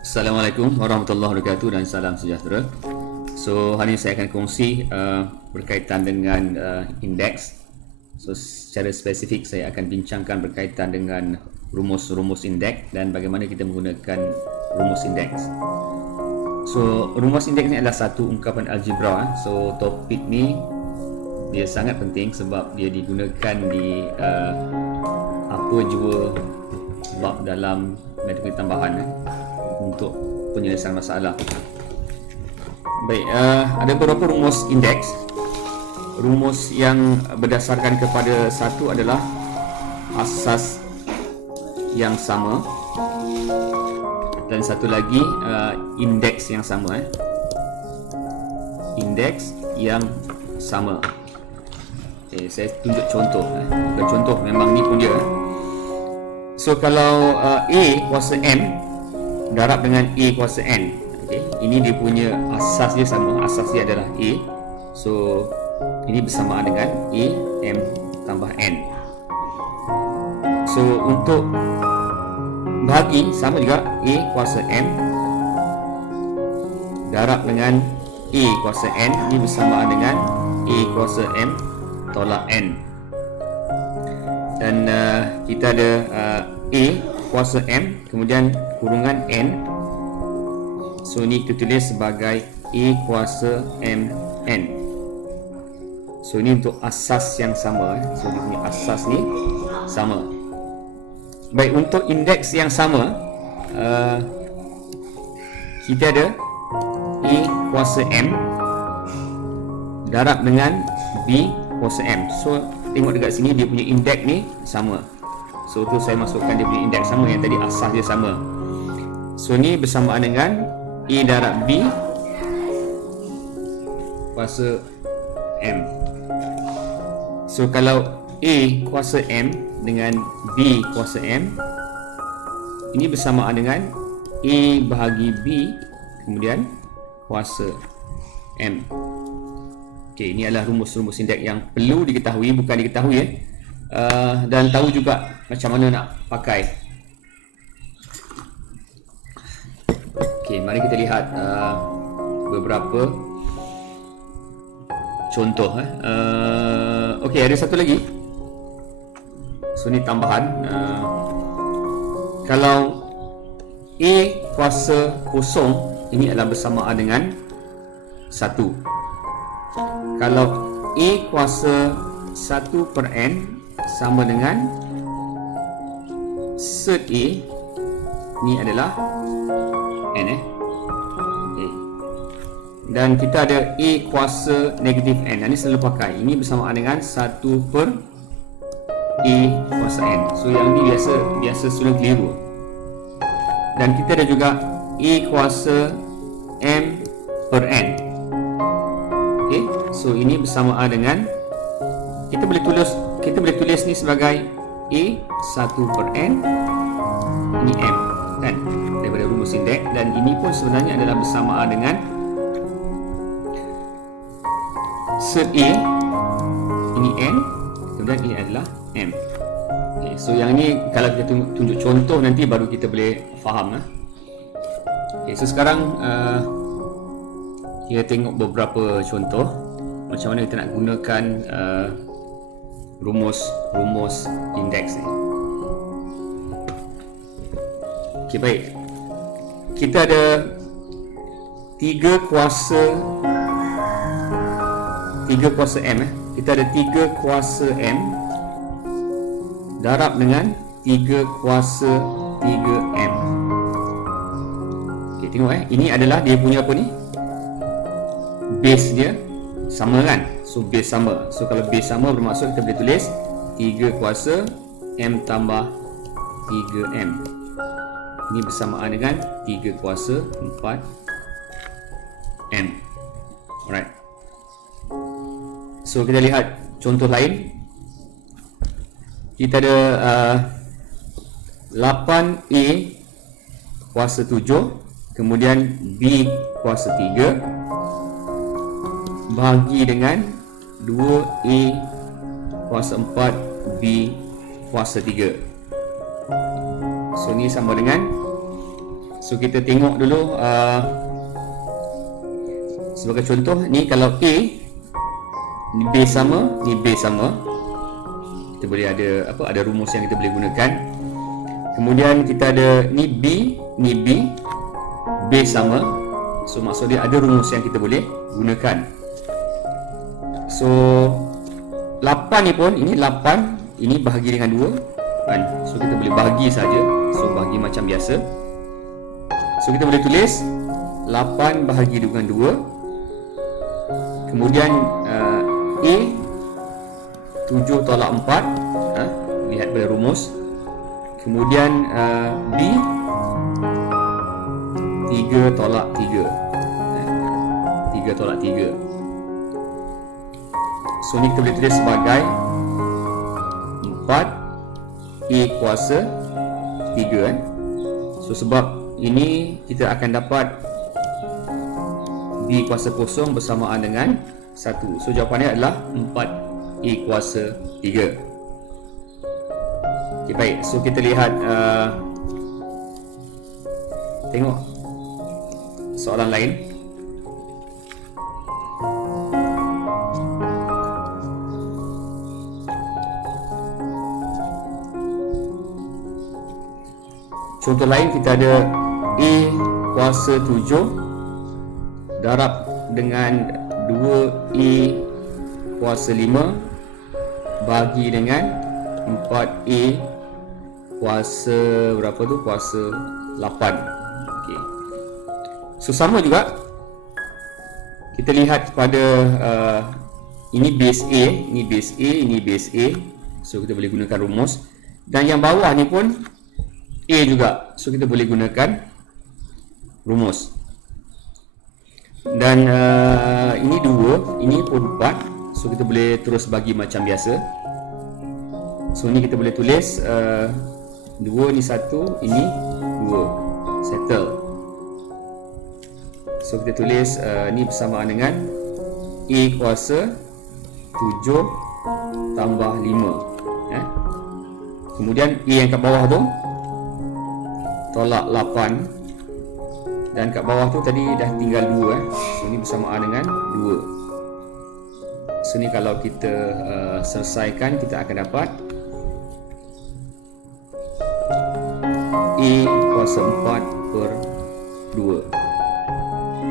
Assalamualaikum warahmatullahi wabarakatuh dan salam sejahtera. So hari ini saya akan kongsi berkaitan dengan indeks. So secara spesifik saya akan bincangkan berkaitan dengan rumus-rumus indeks dan bagaimana kita menggunakan rumus indeks. So rumus indeks ni adalah satu ungkapan algebra. So topik ni dia sangat penting sebab dia digunakan di apa jua bab dalam matematik tambahan untuk penyelesaian masalah. Baik, ada beberapa rumus indeks. Rumus yang berdasarkan kepada satu adalah asas yang sama dan satu lagi indeks yang sama. Indeks yang sama. Okay, saya tunjuk contoh. Bukan contoh, memang ni pun dia. So kalau A kuasa M darab dengan A kuasa N. Okay. Ini dia punya asas dia sama. Asas dia adalah A. So ini bersamaan dengan A M tambah N. So untuk bahagi sama juga A kuasa M darab dengan A kuasa N. Ini bersamaan dengan A kuasa M tolak N. Dan kita ada A kuasa M kemudian kurungan N. So ini kita tulis sebagai A kuasa M N. So ini untuk asas yang sama. So dia punya asas ni sama. Baik, untuk indeks yang sama kita ada A kuasa M darab dengan B kuasa M. So tengok dekat sini dia punya indeks ni sama. So tu saya masukkan dia punya indeks sama, yang tadi asas dia sama. So ni bersamaan dengan A darab B kuasa M. So kalau A kuasa M dengan B kuasa M, ini bersamaan dengan A bahagi B kemudian kuasa M. Okey, ini adalah rumus-rumus indeks yang perlu diketahui, bukan diketahui dan tahu juga macam mana nak pakai. Okey, mari kita lihat beberapa contoh. Okey, ada satu lagi. So ni tambahan. Kalau A kuasa kosong, ini adalah bersamaan dengan 1. Kalau A kuasa 1 per N sama dengan set A, ni adalah N. Okay. Dan kita ada A kuasa negatif N. Ini selalu pakai. Ini bersamaan dengan 1 per A kuasa N. So yang ni biasa selalu keliru. Dan kita ada juga A kuasa M per N. Okay. So ini bersamaan dengan, kita boleh tulis ni sebagai A 1 per N, ini M kan, daripada rumus indeks. Dan ini pun sebenarnya adalah bersamaan dengan set A, ini N, kemudian ini adalah M. Okay, so yang ni kalau kita tunjuk contoh nanti baru kita boleh faham. Okay, so sekarang kita tengok beberapa contoh macam mana kita nak gunakan rumus indeks ni. Okey, baik. Kita ada 3 kuasa M. Kita ada 3 kuasa M darab dengan 3 kuasa 3M. Okey, tengok ini adalah dia punya apa ni? Base dia sama kan? So base sama. So kalau base sama bermaksud kita boleh tulis 3 kuasa M tambah 3M. Ini bersamaan dengan 3 kuasa 4M. Alright. So kita lihat contoh lain. Kita ada 8A kuasa 7 kemudian B kuasa 3 bahagi dengan 2A kuasa 4 B kuasa 3. So ni sama dengan So kita tengok dulu sebagai contoh ni, kalau A ni base sama, ni base sama, kita boleh ada rumus yang kita boleh gunakan. Kemudian kita ada ni B, base sama. So maksud dia ada rumus yang kita boleh gunakan. So 8 ni pun, ini 8, ini bahagi dengan 2 kan? So kita boleh bahagi saja. So bahagi macam biasa. So kita boleh tulis 8 bahagi dengan 2. Kemudian A 7 tolak 4, lihat pada rumus. Kemudian B 3 tolak 3, 3 tolak 3. So ni kita boleh tulis sebagai 4 A kuasa 3 kan. So sebab ini kita akan dapat B kuasa kosong bersamaan dengan 1. So jawapannya adalah 4 A kuasa 3. Okay, baik. So kita lihat tengok soalan lain. Contoh lain kita ada A kuasa 7 darab dengan 2A kuasa 5 bagi dengan 4A kuasa berapa tu? Kuasa 8. Okey. So sama juga kita lihat pada ini base A, ini base A, ini base A. So kita boleh gunakan rumus. Dan yang bawah ni pun A juga. So kita boleh gunakan rumus. Dan ini 2, ini pun 4. So kita boleh terus bagi macam biasa. So ni kita boleh tulis 2 ni 1, ini 2. Settle. So kita tulis ni bersamaan dengan A kuasa 7 tambah 5. Kemudian A yang kat bawah tu tolak 8. Dan kat bawah tu tadi dah tinggal 2. So ni bersamaan dengan 2. So ni kalau kita selesaikan, kita akan dapat A kuasa 4 per 2.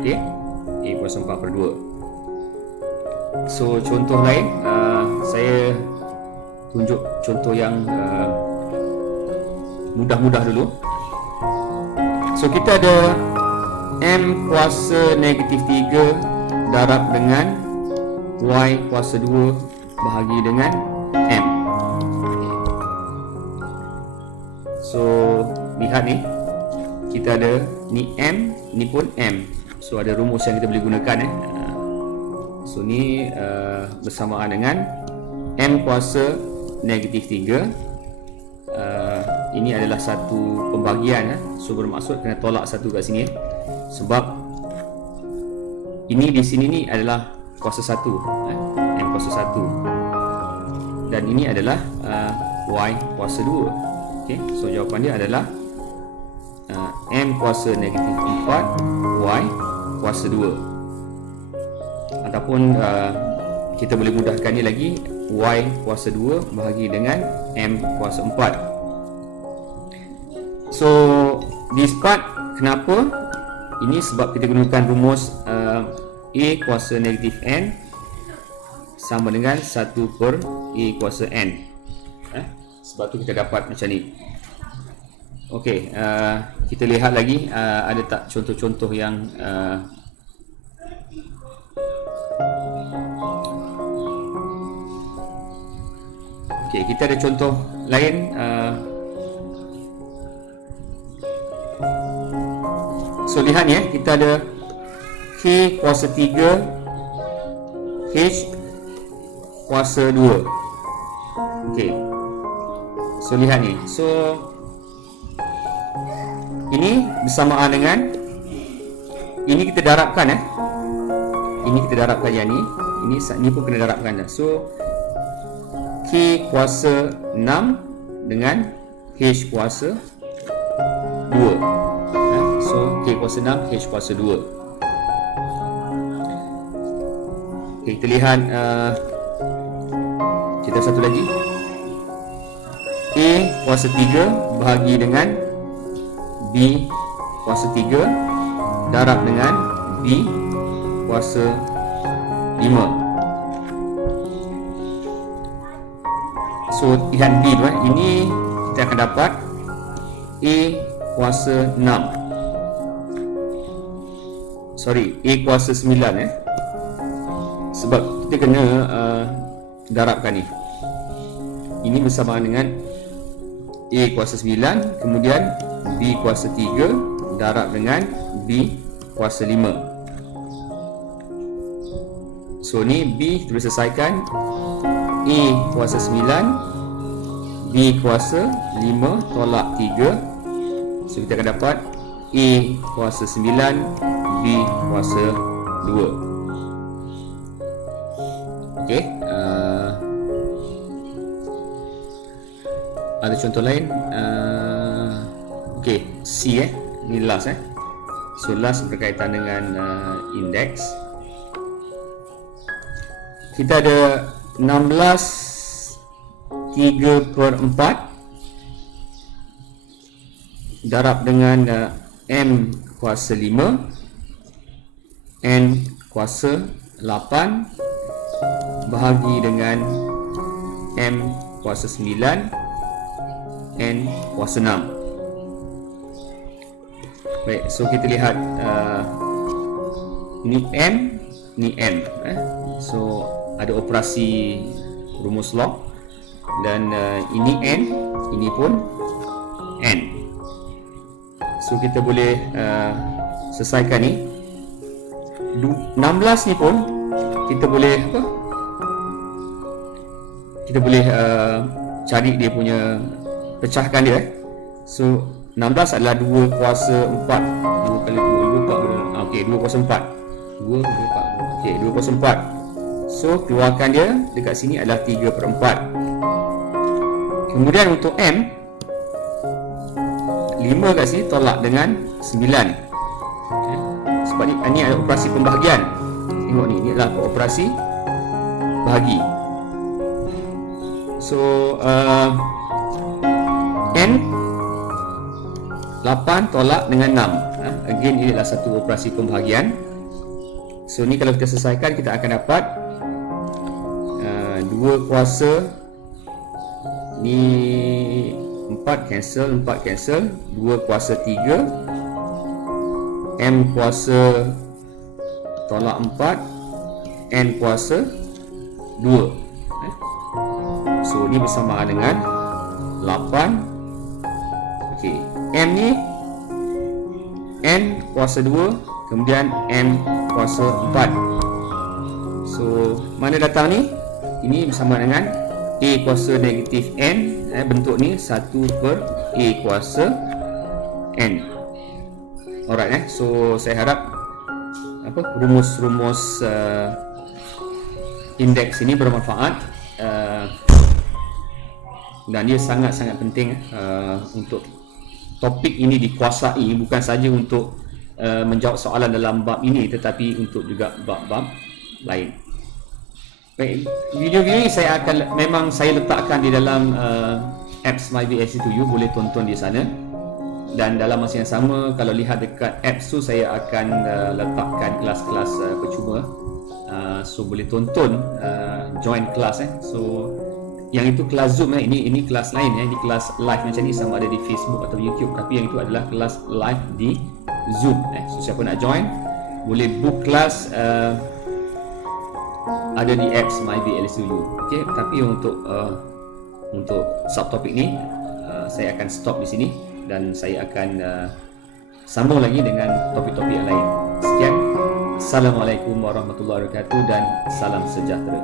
Okey, A kuasa 4 per 2. So contoh lain, saya tunjuk contoh yang mudah-mudah dulu. So kita ada M kuasa negatif 3 darab dengan Y kuasa 2 bahagi dengan M. So lihat ni, kita ada ni M, ni pun M. So ada rumus yang kita boleh gunakan. So ni bersamaan dengan M kuasa negatif 3. Ini adalah satu pembagian. So bermaksud kena tolak satu kat sini. Sebab ini di sini ni adalah kuasa 1, M kuasa 1. Dan ini adalah Y kuasa 2. Okay, so jawapan dia adalah M kuasa negatif 4 Y kuasa 2. Ataupun kita boleh mudahkan ni lagi, Y kuasa 2 bahagi dengan M kuasa 4. So this part kenapa? Ini sebab kita gunakan rumus A kuasa negatif N sama dengan 1 per A kuasa N. Sebab tu kita dapat macam ni. Okey, kita lihat lagi ada tak contoh-contoh yang okey, kita ada contoh lain. So lihat ni, kita ada K kuasa 3 H kuasa 2. Okey. So lihat ni. So ini bersamaan dengan ini kita darabkan. Ini kita darabkan yang ni. Ini pun kena darabkan. So K kuasa 6 dengan H kuasa 2. K kuasa 6, H kuasa 2. Okay, kita lihat kita satu lagi. A kuasa 3 bahagi dengan B kuasa 3 darab dengan B kuasa 5. So lihat B tu ini kita akan dapat A kuasa 6. Sorry, A kuasa 9 sebab kita kena darabkan ni. Ini bersamaan dengan A kuasa 9, kemudian B kuasa 3 darab dengan B kuasa 5. So ni B kita boleh selesaikan. A kuasa 9, B kuasa 5 tolak 3. So kita akan dapat A kuasa 9, B kuasa 2. Okey, ada contoh lain. Okey, C ni last So last berkaitan dengan indeks. Kita ada 16 3/4 darab dengan M kuasa 5, N kuasa 8 bahagi dengan M kuasa 9, N kuasa 6. Baik, so kita lihat ni M, ni N. So ada operasi rumus log, dan ini N, ini pun N. So kita boleh selesaikan ni. 16 ni pun kita boleh kita boleh cari dia punya, pecahkan dia. So 16 adalah 2 kuasa 4. 2 kali 2 4. Okey, 2 kuasa 4. 2 4. Okey, 2 kuasa 4. So keluarkan dia dekat sini adalah 3/4. Kemudian untuk M, 5 kat sini tolak dengan 9. Sebab ni ada operasi pembahagian. Tengok ni adalah operasi bahagi. So N 8 tolak dengan 6. Again ini adalah satu operasi pembahagian. So ni kalau kita selesaikan, kita akan dapat 2 kuasa ni 4 cancel, 4 cancel, 2 kuasa 3, M kuasa tolak 4, N kuasa 2. So ni bersamaan dengan 8. Okey, M ni N kuasa 2, kemudian M kuasa 4. So mana datang ni? Ini bersama dengan A kuasa negatif N. Bentuk ni 1/A kuasa N. Alright, so saya harap rumus-rumus indeks ini bermanfaat, dan dia sangat-sangat penting untuk topik ini dikuasai, bukan saja untuk menjawab soalan dalam bab ini, tetapi untuk juga bab-bab lain. Baik, video-video ini saya letakkan di dalam apps MyVLC2U, boleh tonton di sana. Dan dalam masa yang sama, kalau lihat dekat apps tu, saya akan letakkan kelas-kelas percuma. So boleh tonton, join kelas. So yang itu kelas Zoom, ini kelas lain, ini kelas live macam ni, sama ada di Facebook atau YouTube. Tapi yang itu adalah kelas live di Zoom. So siapa nak join, boleh book kelas, ada di apps MyVLC2U. Okey, tapi untuk subtopik ni saya akan stop di sini, dan saya akan sambung lagi dengan topik-topik yang lain. Sekian, Assalamualaikum warahmatullahi wabarakatuh, dan salam sejahtera.